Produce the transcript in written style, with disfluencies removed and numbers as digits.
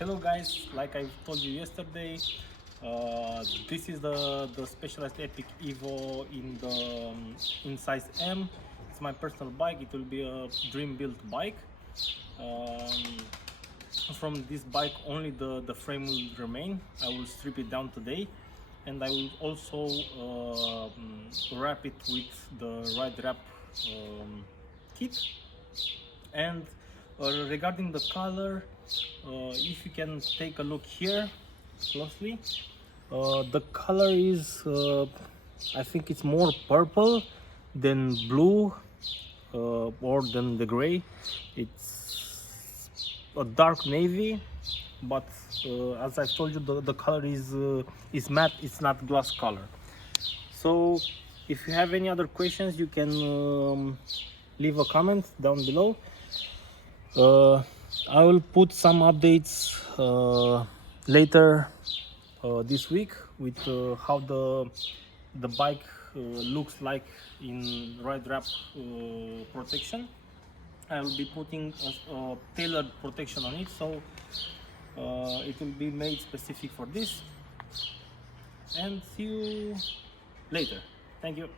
Hello guys, like I told you yesterday, this is the Specialized Epic Evo in size M. It's my personal bike. It will be a dream built bike. Um, from this bike only the frame will remain. I will strip it down today, and I will also wrap it with the ride wrap kit. And regarding the color, if you can take a look here closely, the color is I think it's more purple than blue or than the gray. It's a dark navy, but as I told you, the color is matte. It's not glass color. So if you have any other questions, you can leave a comment down below. I will put some updates later this week with how the bike looks like in ride wrap protection. I will be putting a tailored protection on it, so it will be made specific for this. And see you later. Thank you.